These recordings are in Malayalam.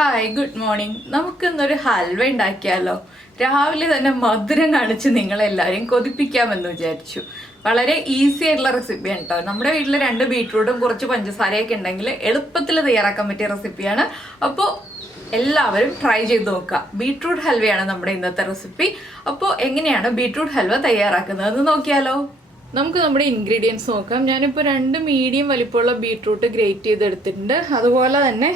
Hi good morning. നമുക്കിന്നൊരു ഹൽവ ഉണ്ടാക്കിയാലോ? രാവിലെ തന്നെ മധുരം കാണിച്ച് നിങ്ങളെല്ലാവരെയും കൊതിപ്പിക്കാമെന്ന് വിചാരിച്ചു. വളരെ ഈസി ആയിട്ടുള്ള റെസിപ്പിയാണ് കേട്ടോ. നമ്മുടെ വീട്ടിൽ 2 ബീട്രൂട്ടും കുറച്ച് പഞ്ചസാരയൊക്കെ ഉണ്ടെങ്കിൽ എളുപ്പത്തിൽ തയ്യാറാക്കാൻ പറ്റിയ റെസിപ്പിയാണ്. അപ്പോൾ എല്ലാവരും ട്രൈ ചെയ്ത് നോക്കുക. ബീട്രൂട്ട് ഹൽവയാണ് നമ്മുടെ ഇന്നത്തെ റെസിപ്പി. അപ്പോൾ എങ്ങനെയാണ് ബീട്രൂട്ട് ഹൽവ തയ്യാറാക്കുന്നതെന്ന് നോക്കിയാലോ? നമുക്ക് നമ്മുടെ ഇൻഗ്രീഡിയൻസ് നോക്കാം. ഞാനിപ്പോൾ 2 മീഡിയം വലിപ്പമുള്ള ബീട്രൂട്ട് ഗ്രേറ്റ് ചെയ്തെടുത്തിട്ടുണ്ട്. അതുപോലെ തന്നെ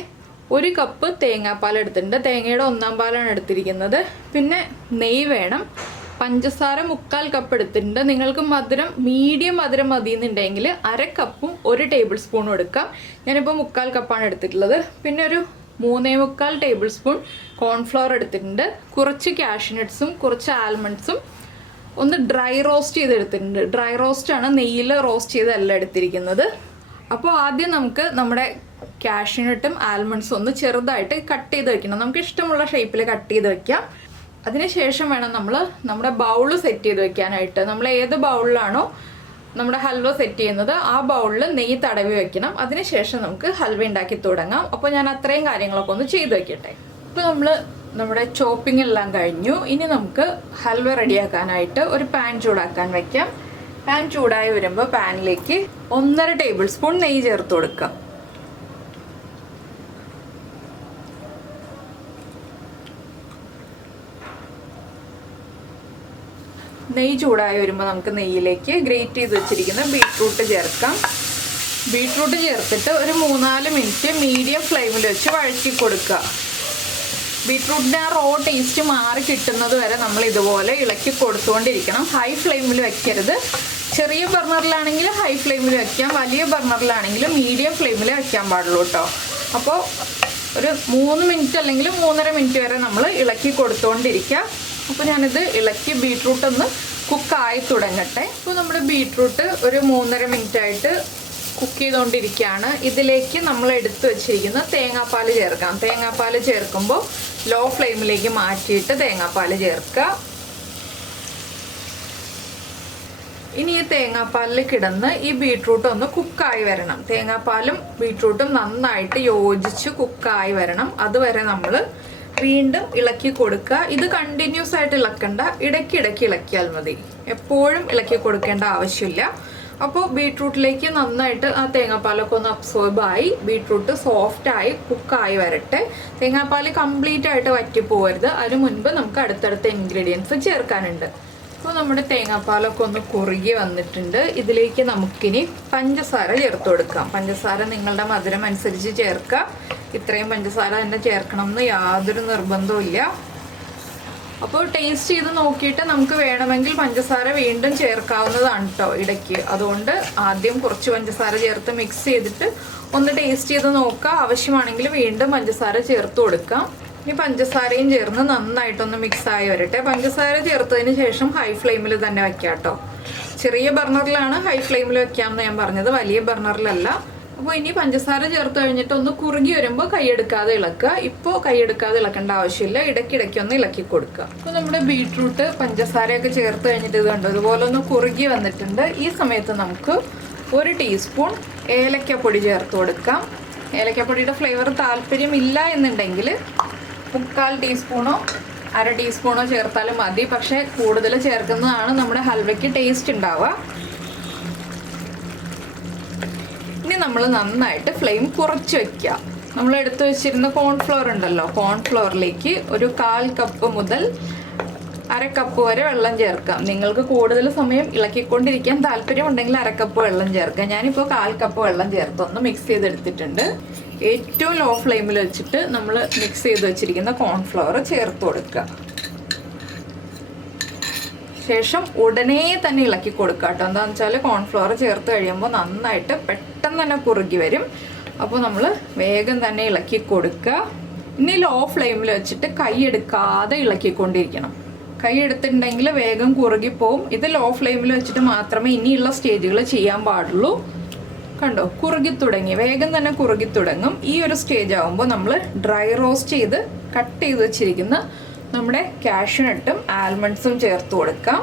1 കപ്പ് തേങ്ങാപ്പാൽ എടുത്തിട്ടുണ്ട്. തേങ്ങയുടെ 1/4 പാലാണ് എടുത്തിരിക്കുന്നത്. പിന്നെ നെയ്യ് വേണം. പഞ്ചസാര 1/4 കപ്പ് എടുത്തിട്ടുണ്ട്. നിങ്ങൾക്ക് മീഡിയം മധുരം മതിയെന്നുണ്ടെങ്കിൽ 1/2 കപ്പും 1 ടേബിൾ സ്പൂണും എടുക്കാം. ഞാനിപ്പോൾ 1/4 കപ്പാണ് എടുത്തിട്ടുള്ളത്. പിന്നെ ഒരു 3.25 ടേബിൾ സ്പൂൺ കോൺഫ്ലവർ എടുത്തിട്ടുണ്ട്. കുറച്ച് കാഷ്യൂനട്ട്സും കുറച്ച് ആൽമണ്ട്സും ഒന്ന് ഡ്രൈ റോസ്റ്റ് ചെയ്തെടുത്തിട്ടുണ്ട്. ഡ്രൈ റോസ്റ്റാണ്, നെയ്യിൽ റോസ്റ്റ് ചെയ്തല്ല എടുത്തിരിക്കുന്നത്. അപ്പോൾ ആദ്യം നമുക്ക് നമ്മുടെ കാഷ്യൂനട്ടും ആൽമണ്ട്സും ഒന്ന് ചെറുതായിട്ട് കട്ട് ചെയ്ത് വെക്കണം. നമുക്ക് ഇഷ്ടമുള്ള ഷേപ്പിൽ കട്ട് ചെയ്ത് വെക്കാം. അതിനുശേഷം വേണം നമ്മൾ നമ്മുടെ ബൗള് സെറ്റ് ചെയ്ത് വെക്കാനായിട്ട്. നമ്മൾ ഏത് ബൗളിലാണോ നമ്മുടെ ഹൽവ സെറ്റ് ചെയ്യുന്നത് ആ ബൗളിൽ നെയ്യ് തടവി വെക്കണം. അതിനുശേഷം നമുക്ക് ഹൽവ ഉണ്ടാക്കി തുടങ്ങാം. അപ്പോൾ ഞാൻ അത്രയും കാര്യങ്ങളൊക്കെ ഒന്ന് ചെയ്ത് വെക്കട്ടെ. ഇപ്പോൾ നമ്മുടെ ചോപ്പിംഗ് എല്ലാം കഴിഞ്ഞു. ഇനി നമുക്ക് ഹൽവ റെഡിയാക്കാനായിട്ട് ഒരു പാൻ ചൂടാക്കാൻ വെക്കാം. പാൻ ചൂടായി വരുമ്പോൾ പാനിലേക്ക് 1.5 ടേബിൾ സ്പൂൺ നെയ്യ് ചേർത്ത് കൊടുക്കാം. നെയ്യ് ചൂടായി വരുമ്പോൾ നമുക്ക് നെയ്യിലേക്ക് ഗ്രേറ്റ് ചെയ്ത് വെച്ചിരിക്കുന്ന ബീട്രൂട്ട് ചേർക്കാം. ബീട്രൂട്ട് ചേർത്തിട്ട് ഒരു 3-4 മിനിറ്റ് മീഡിയം ഫ്ലെയിമിൽ വെച്ച് വഴറ്റി കൊടുക്കുക. ബീട്രൂട്ടിൻ്റെ ആ റോ ടേസ്റ്റ് മാറി കിട്ടുന്നത് വരെ നമ്മൾ ഇതുപോലെ ഇളക്കി കൊടുത്തുകൊണ്ടിരിക്കണം. ഹൈ ഫ്ലെയിമിൽ വെക്കരുത്. ചെറിയ ബർണറിലാണെങ്കിൽ ഹൈ ഫ്ലെയിമിൽ വെക്കാം, വലിയ ബർണറിലാണെങ്കിൽ മീഡിയം ഫ്ലെയിമിൽ വെക്കാൻ പാടുള്ളൂ കേട്ടോ. അപ്പോൾ ഒരു 3 മിനിറ്റ് അല്ലെങ്കിൽ 3.5 മിനിറ്റ് വരെ നമ്മൾ ഇളക്കി കൊടുത്തുകൊണ്ടിരിക്കുക. അപ്പോൾ ഞാനിത് ഇളക്കി ബീട്രൂട്ട് ഒന്ന് കുക്കായി തുടങ്ങട്ടെ. ഇപ്പോൾ നമ്മുടെ ബീട്രൂട്ട് ഒരു 3.5 മിനിറ്റ് ആയിട്ട് കുക്ക് ചെയ്തുകൊണ്ടിരിക്കുകയാണ്. ഇതിലേക്ക് നമ്മൾ എടുത്തു വെച്ചിരിക്കുന്ന തേങ്ങാപ്പാൽ ചേർക്കാം. തേങ്ങാപ്പാൽ ചേർക്കുമ്പോൾ ലോ ഫ്ലെയിമിലേക്ക് മാറ്റിയിട്ട് തേങ്ങാപ്പാൽ ചേർക്കുക. ഇനി ഈ തേങ്ങാപ്പാലിൽ കിടന്ന് ഈ ബീട്രൂട്ട് ഒന്ന് കുക്കായി വരണം. തേങ്ങാപ്പാലും ബീട്രൂട്ടും നന്നായിട്ട് യോജിച്ച് കുക്കായി വരണം. അതുവരെ നമ്മൾ വീണ്ടും ഇളക്കി കൊടുക്കുക. ഇത് കണ്ടിന്യൂസ് ആയിട്ട് ഇളക്കണ്ട, ഇടയ്ക്കിടയ്ക്ക് ഇളക്കിയാൽ മതി. എപ്പോഴും ഇളക്കി കൊടുക്കേണ്ട ആവശ്യമില്ല. അപ്പോൾ ബീട്രൂട്ടിലേക്ക് നന്നായിട്ട് ആ തേങ്ങാപ്പാലൊക്കെ ഒന്ന് അബ്സോർബായി ബീട്രൂട്ട് സോഫ്റ്റായി കുക്കായി വരട്ടെ. തേങ്ങാപ്പാൽ കംപ്ലീറ്റ് ആയിട്ട് വറ്റിപ്പോകരുത്. അതിന് മുൻപ് നമുക്ക് അടുത്തടുത്ത ഇൻഗ്രീഡിയൻസ് ചേർക്കാനുണ്ട്. അപ്പോൾ നമ്മുടെ തേങ്ങാപ്പാലൊക്കെ ഒന്ന് കുറുകി വന്നിട്ടുണ്ട്. ഇതിലേക്ക് നമുക്കിനി പഞ്ചസാര ചേർത്ത് കൊടുക്കാം. പഞ്ചസാര നിങ്ങളുടെ മധുരം അനുസരിച്ച് ചേർക്കുക. ഇത്രയും പഞ്ചസാര തന്നെ ചേർക്കണം എന്ന് യാതൊരു നിർബന്ധവും. അപ്പോൾ ടേസ്റ്റ് ചെയ്ത് നോക്കിയിട്ട് നമുക്ക് വേണമെങ്കിൽ പഞ്ചസാര വീണ്ടും ചേർക്കാവുന്നതാണ് കേട്ടോ ഇടയ്ക്ക്. അതുകൊണ്ട് ആദ്യം കുറച്ച് പഞ്ചസാര ചേർത്ത് മിക്സ് ചെയ്തിട്ട് ഒന്ന് ടേസ്റ്റ് ചെയ്ത് നോക്കുക. ആവശ്യമാണെങ്കിൽ വീണ്ടും പഞ്ചസാര ചേർത്ത് കൊടുക്കാം. ഇനി പഞ്ചസാരയും ചേർന്ന് നന്നായിട്ടൊന്ന് മിക്സായി വരട്ടെ. പഞ്ചസാര ചേർത്തതിന് ശേഷം ഹൈ ഫ്ലെയിമിൽ തന്നെ വെക്കാം കേട്ടോ. ചെറിയ ബർണറിലാണ് ഹൈ ഫ്ലെയിമിൽ വെക്കാമെന്ന് ഞാൻ പറഞ്ഞത്, വലിയ ബർണറിലല്ല. അപ്പോൾ ഇനി പഞ്ചസാര ചേർത്ത് കഴിഞ്ഞിട്ട് ഒന്ന് കുറുകി വരുമ്പോൾ കൈയെടുക്കാതെ ഇളക്കുക. ഇപ്പോൾ കൈയെടുക്കാതെ ഇളക്കേണ്ട ആവശ്യമില്ല, ഇടയ്ക്കിടയ്ക്ക് ഒന്ന് ഇളക്കി കൊടുക്കുക. അപ്പോൾ നമ്മുടെ ബീട്രൂട്ട് പഞ്ചസാരയൊക്കെ ചേർത്ത് കഴിഞ്ഞിട്ട് ഇത് കണ്ടോ ഇതുപോലെ ഒന്ന് കുറുകി വന്നിട്ടുണ്ട്. ഈ സമയത്ത് നമുക്ക് 1 ടീസ്പൂൺ ഏലക്കപ്പൊടി ചേർത്ത് കൊടുക്കാം. ഏലക്കപ്പൊടിയുടെ ഫ്ലേവർ താല്പര്യമില്ല എന്നുണ്ടെങ്കിൽ 1/4 ടീസ്പൂണോ 1/2 ടീസ്പൂണോ ചേർത്താലും മതി. പക്ഷേ കൂടുതൽ ചേർക്കുന്നതാണ് നമ്മുടെ ഹൽവയ്ക്ക് ടേസ്റ്റ് ഉണ്ടാവുക. ഇനി നമ്മൾ നന്നായിട്ട് ഫ്ലെയിം കുറച്ച് വെക്കുക. നമ്മൾ എടുത്തു വെച്ചിരുന്ന കോൺഫ്ലവർ ഉണ്ടല്ലോ, കോൺഫ്ലവറിലേക്ക് ഒരു 1/4 കപ്പ് മുതൽ 1/2 കപ്പ് വരെ വെള്ളം ചേർക്കാം. നിങ്ങൾക്ക് കൂടുതൽ സമയം ഇളക്കിക്കൊണ്ടിരിക്കാൻ താല്പര്യമുണ്ടെങ്കിൽ 1/2 കപ്പ് വെള്ളം ചേർക്കാം. ഞാനിപ്പോൾ 1/4 കപ്പ് വെള്ളം ചേർത്തൊന്ന് മിക്സ് ചെയ്തെടുത്തിട്ടുണ്ട്. ഏറ്റവും ലോ ഫ്ലെയിമിൽ വെച്ചിട്ട് നമ്മൾ മിക്സ് ചെയ്ത് വെച്ചിരിക്കുന്ന കോൺഫ്ലവർ ചേർത്ത് കൊടുക്കുക. ശേഷം ഉടനെ തന്നെ ഇളക്കി കൊടുക്കുക കേട്ടോ. എന്താണെന്ന് വെച്ചാൽ കോൺഫ്ലവർ ചേർത്ത് കഴിയുമ്പോൾ നന്നായിട്ട് പെട്ടെന്ന് തന്നെ കുറുകി വരും. അപ്പോൾ നമ്മൾ വേഗം തന്നെ ഇളക്കി കൊടുക്കുക. ഇനി ലോ ഫ്ലെയിമിൽ വെച്ചിട്ട് കൈ എടുക്കാതെ ഇളക്കിക്കൊണ്ടിരിക്കണം. കൈ എടുത്തിട്ടുണ്ടെങ്കിൽ വേഗം കുറുകിപ്പോവും. ഇത് ലോ ഫ്ലെയിമിൽ വെച്ചിട്ട് മാത്രമേ ഇനിയുള്ള സ്റ്റേജുകൾ ചെയ്യാൻ പാടുള്ളൂ. കണ്ടോ കുറുകി തുടങ്ങി, വേഗം തന്നെ കുറുകി തുടങ്ങും. ഈ ഒരു സ്റ്റേജ് ആകുമ്പോൾ നമ്മൾ ഡ്രൈ റോസ്റ്റ് ചെയ്ത് കട്ട് ചെയ്ത് വെച്ചിരിക്കുന്ന നമ്മുടെ കാഷ്യൂനട്ടും ആൽമണ്ട്സും ചേർത്ത് കൊടുക്കാം.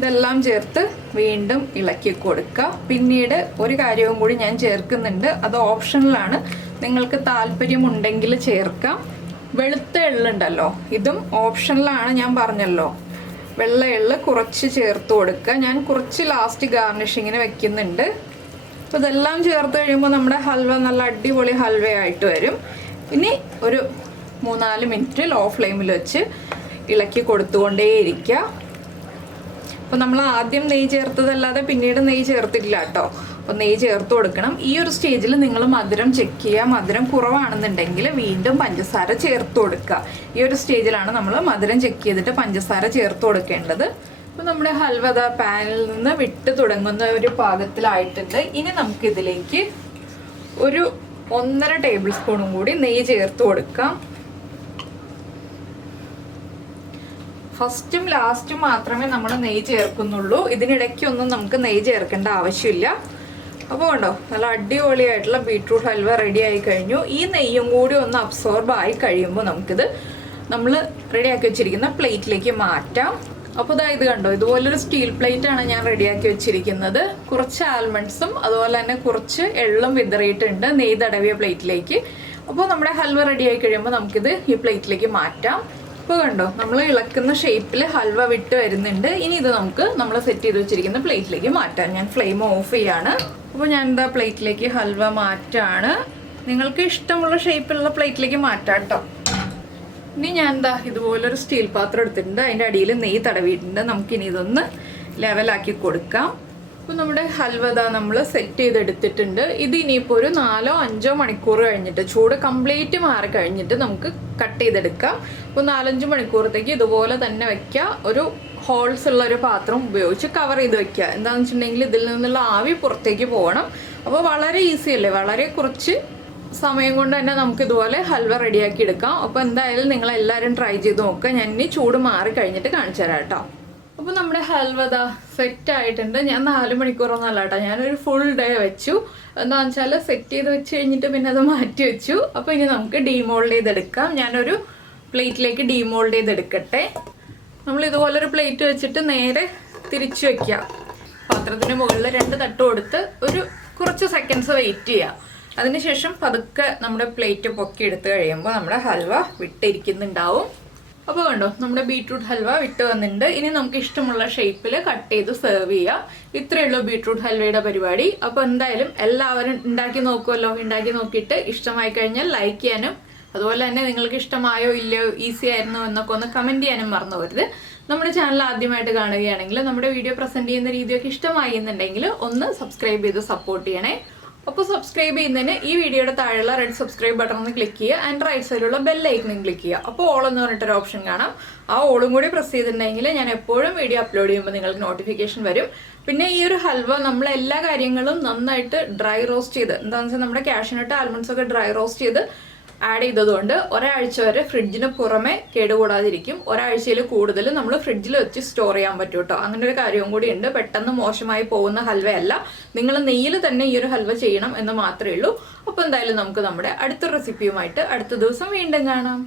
ഇതെല്ലാം ചേർത്ത് വീണ്ടും ഇളക്കി കൊടുക്കുക. പിന്നീട് ഒരു കാര്യവും കൂടി ഞാൻ ചേർക്കുന്നുണ്ട്, അത് ഓപ്ഷണലാണ്. നിങ്ങൾക്ക് താല്പര്യമുണ്ടെങ്കിൽ ചേർക്കാം. വെളുത്ത എള്ളുണ്ടല്ലോ, ഇതും ഓപ്ഷനിലാണ്, ഞാൻ പറഞ്ഞല്ലോ. വെള്ള എള്ള് കുറച്ച് ചേർത്ത് കൊടുക്കുക. ഞാൻ കുറച്ച് ലാസ്റ്റ് ഗാർണിഷിങ്ങിന് വെക്കുന്നുണ്ട്. അപ്പോൾ ഇതെല്ലാം ചേർത്ത് കഴിയുമ്പോൾ നമ്മുടെ ഹൽവ നല്ല അടിപൊളി ഹൽവയായിട്ട് വരും. ഇനി ഒരു 3-4 മിനിറ്റ് ലോ ഫ്ലെയിമിൽ വെച്ച് ഇളക്കി കൊടുത്തുകൊണ്ടേയിരിക്കുക. അപ്പോൾ നമ്മൾ ആദ്യം നെയ്യ് ചേർത്തതല്ലാതെ പിന്നീട് നെയ്യ് ചേർത്തിട്ടില്ല കേട്ടോ. അപ്പോൾ നെയ്യ് ചേർത്ത് കൊടുക്കണം. ഈ ഒരു സ്റ്റേജിൽ നിങ്ങൾ മധുരം ചെക്ക് ചെയ്യുക. മധുരം കുറവാണെന്നുണ്ടെങ്കിൽ വീണ്ടും പഞ്ചസാര ചേർത്ത് കൊടുക്കുക. ഈ ഒരു സ്റ്റേജിലാണ് നമ്മൾ മധുരം ചെക്ക് ചെയ്തിട്ട് പഞ്ചസാര ചേർത്ത് കൊടുക്കേണ്ടത്. അപ്പോൾ നമ്മുടെ ഹൽവ പാനിൽ നിന്ന് വിട്ട് തുടങ്ങുന്ന ഒരു പാകത്തിലായിട്ടുണ്ട്. ഇനി നമുക്കിതിലേക്ക് ഒരു 1.5 ടേബിൾ സ്പൂണും കൂടി നെയ്യ് ചേർത്ത് കൊടുക്കാം. ഫസ്റ്റും ലാസ്റ്റും മാത്രമേ നമ്മൾ നെയ്യ് ചേർക്കുന്നുള്ളൂ. ഇതിനിടയ്ക്കൊന്നും നമുക്ക് നെയ്യ് ചേർക്കേണ്ട ആവശ്യമില്ല. അപ്പോൾ കണ്ടോ, നല്ല അടിപൊളിയായിട്ടുള്ള ബീട്രൂട്ട് ഹൽവ റെഡി ആയി കഴിഞ്ഞു. ഈ നെയ്യും കൂടി ഒന്ന് അബ്സോർബ് ആയി കഴിയുമ്പോൾ നമുക്കിത് നമ്മൾ റെഡിയാക്കി വെച്ചിരിക്കുന്ന പ്ലേറ്റിലേക്ക് മാറ്റാം. അപ്പോൾ ഇത് കണ്ടോ, ഇതുപോലൊരു സ്റ്റീൽ പ്ലേറ്റാണ് ഞാൻ റെഡിയാക്കി വെച്ചിരിക്കുന്നത്. കുറച്ച് ആൽമണ്ട്സും അതുപോലെ തന്നെ കുറച്ച് എള്ളും വിതറിയിട്ടുണ്ട് നെയ്യ് തടവിയ പ്ലേറ്റിലേക്ക്. അപ്പോൾ നമ്മുടെ ഹൽവ റെഡി ആയി കഴിയുമ്പോൾ നമുക്കിത് ഈ പ്ലേറ്റിലേക്ക് മാറ്റാം. ഇപ്പോൾ കണ്ടോ, നമ്മൾ ഇളക്കുന്ന ഷേപ്പിൽ ഹൽവ വിട്ട് വരുന്നുണ്ട്. ഇനി ഇത് നമുക്ക് നമ്മൾ സെറ്റ് ചെയ്ത് വെച്ചിരിക്കുന്ന പ്ലേറ്റിലേക്ക് മാറ്റാം. ഞാൻ ഫ്ലെയിം ഓഫ് ചെയ്യാണ്. അപ്പോൾ ഞാൻ പ്ലേറ്റിലേക്ക് ഹൽവ മാറ്റാണ്. നിങ്ങൾക്ക് ഇഷ്ടമുള്ള ഷേപ്പിലുള്ള പ്ലേറ്റിലേക്ക് മാറ്റാം കേട്ടോ. ഇനി ഞാൻ ഇതുപോലൊരു സ്റ്റീൽ പാത്രം എടുത്തിട്ടുണ്ട്. അതിൻ്റെ അടിയിൽ നെയ്യ് തടവിയിട്ടുണ്ട്. നമുക്കിനി ഇതൊന്ന് ലെവലാക്കി കൊടുക്കാം. അപ്പോൾ നമ്മുടെ ഹൽവ നമ്മൾ സെറ്റ് ചെയ്തെടുത്തിട്ടുണ്ട്. ഇത് ഇനിയിപ്പോൾ ഒരു 4-5 മണിക്കൂർ കഴിഞ്ഞിട്ട്, ചൂട് കംപ്ലീറ്റ് മാറി കഴിഞ്ഞിട്ട് നമുക്ക് കട്ട് ചെയ്തെടുക്കാം. അപ്പോൾ 4-5 മണിക്കൂറത്തേക്ക് ഇതുപോലെ തന്നെ വെക്കുക. ഒരു ഹോൾസ് ഉള്ള ഒരു പാത്രം ഉപയോഗിച്ച് കവർ ചെയ്ത് വെക്കുക. എന്താണെന്ന് വെച്ചിട്ടുണ്ടെങ്കിൽ ഇതിൽ നിന്നുള്ള ആവി പുറത്തേക്ക് പോകണം. അപ്പോൾ വളരെ ഈസി അല്ലേ, വളരെ കുറച്ച് സമയം കൊണ്ട് തന്നെ നമുക്ക് ഇതുപോലെ ഹൽവ റെഡിയാക്കി എടുക്കാം. അപ്പോൾ എന്തായാലും നിങ്ങളെല്ലാവരും ട്രൈ ചെയ്ത് നോക്കുക. ഞാൻ ഇനി ചൂട് മാറി കഴിഞ്ഞിട്ട് കാണിച്ചു തരാം കേട്ടോ. അപ്പോൾ നമ്മുടെ ഹൽവ സെറ്റ് ആയിട്ടുണ്ട്. ഞാൻ 4 മണിക്കൂറൊന്നും അല്ല കേട്ടോ, ഞാനൊരു ഫുൾ ഡേ വെച്ചു. എന്താണെന്ന് വെച്ചാൽ സെറ്റ് ചെയ്ത് വെച്ച് കഴിഞ്ഞിട്ട് പിന്നെ അത് മാറ്റി വെച്ചു. അപ്പോൾ ഇനി നമുക്ക് ഡീമോൾഡ് ചെയ്തെടുക്കാം. ഞാനൊരു പ്ലേറ്റിലേക്ക് ഡീമോൾഡ് ചെയ്തെടുക്കട്ടെ. നമ്മൾ ഇതുപോലൊരു പ്ലേറ്റ് വെച്ചിട്ട് നേരെ തിരിച്ചു വെക്കുക. പാത്രത്തിന് മുകളിൽ 2 തട്ട് കൊടുത്ത് ഒരു കുറച്ച് സെക്കൻഡ്സ് വെയിറ്റ് ചെയ്യുക. അതിനുശേഷം പതുക്കെ നമ്മുടെ പ്ലേറ്റ് പൊക്കി എടുത്ത് കഴിയുമ്പോൾ നമ്മുടെ ഹൽവ വിട്ടിരിക്കുന്നുണ്ടാവും. അപ്പോൾ കണ്ടോ, നമ്മുടെ ബീട്രൂട്ട് ഹൽവ വിട്ട് വന്നിട്ടുണ്ട്. ഇനി നമുക്ക് ഇഷ്ടമുള്ള ഷേപ്പിൽ കട്ട് ചെയ്ത് സെർവ് ചെയ്യാം. ഇത്രയേ ഉള്ളൂ ബീട്രൂട്ട് ഹൽവയുടെ പരിപാടി. അപ്പോൾ എന്തായാലും എല്ലാവരും ഉണ്ടാക്കി നോക്കുമല്ലോ. ഉണ്ടാക്കി നോക്കിയിട്ട് ഇഷ്ടമായി കഴിഞ്ഞാൽ ലൈക്ക് ചെയ്യാനും അതുപോലെ തന്നെ നിങ്ങൾക്ക് ഇഷ്ടമായോ ഇല്ലയോ, ഈസി ആയിരുന്നോ എന്നൊക്കെ ഒന്ന് കമൻറ്റ് ചെയ്യാനും മറന്നു പോകരുത്. നമ്മുടെ ചാനൽ ആദ്യമായിട്ട് കാണുകയാണെങ്കിൽ നമ്മുടെ വീഡിയോ പ്രസൻറ്റ് ചെയ്യുന്ന രീതിയൊക്കെ ഇഷ്ടമായി എന്നുണ്ടെങ്കിൽ ഒന്ന് സബ്സ്ക്രൈബ് ചെയ്ത് സപ്പോർട്ട് ചെയ്യണേ. അപ്പോൾ സബ്സ്ക്രൈബ് ചെയ്യുന്നതിന് ഈ വീഡിയോയുടെ താഴെയുള്ള റെഡ് സബ്സ്ക്രൈബ് ബട്ടൺ ഒന്ന് ക്ലിക്ക് ചെയ്യുക. ആൻഡ് റൈറ്റ് സൈഡിലുള്ള ബെൽ ഐക്കണും ക്ലിക്ക് ചെയ്യുക. അപ്പോൾ ഓൾ എന്ന് പറഞ്ഞിട്ടൊരു ഓപ്ഷൻ കാണാം. ആ ഓളും കൂടി പ്രസ് ചെയ്തിട്ടുണ്ടെങ്കിൽ ഞാൻ എപ്പോഴും വീഡിയോ അപ്ലോഡ് ചെയ്യുമ്പോൾ നിങ്ങൾക്ക് നോട്ടിഫിക്കേഷൻ വരും. പിന്നെ ഈ ഒരു ഹൽവ നമ്മൾ എല്ലാ കാര്യങ്ങളും നന്നായിട്ട് ഡ്രൈ റോസ്റ്റ് ചെയ്ത്, എന്താണെന്ന് വെച്ചാൽ നമ്മുടെ കാഷ്യൂനട്ട് ആൽമണ്ട്സ് ഒക്കെ ഡ്രൈ റോസ്റ്റ് ചെയ്ത് ആഡ് ചെയ്തതുകൊണ്ട് ഒരാഴ്ച വരെ ഫ്രിഡ്ജിന് പുറമെ കേടുകൂടാതിരിക്കും. ഒരാഴ്ചയിൽ കൂടുതൽ നമ്മൾ ഫ്രിഡ്ജിൽ വെച്ച് സ്റ്റോർ ചെയ്യാൻ പറ്റും കേട്ടോ. അങ്ങനെ ഒരു കാര്യവും കൂടി ഉണ്ട്. പെട്ടെന്ന് മോശമായി പോകുന്ന ഹൽവയല്ല. നിങ്ങൾ നെയ്യിൽ തന്നെ ഈ ഒരു ഹൽവ ചെയ്യണം എന്ന് മാത്രമേ ഉള്ളൂ. അപ്പോൾ എന്തായാലും നമുക്ക് നമ്മുടെ അടുത്ത റെസിപ്പിയുമായിട്ട് അടുത്ത ദിവസം വീണ്ടും കാണാം.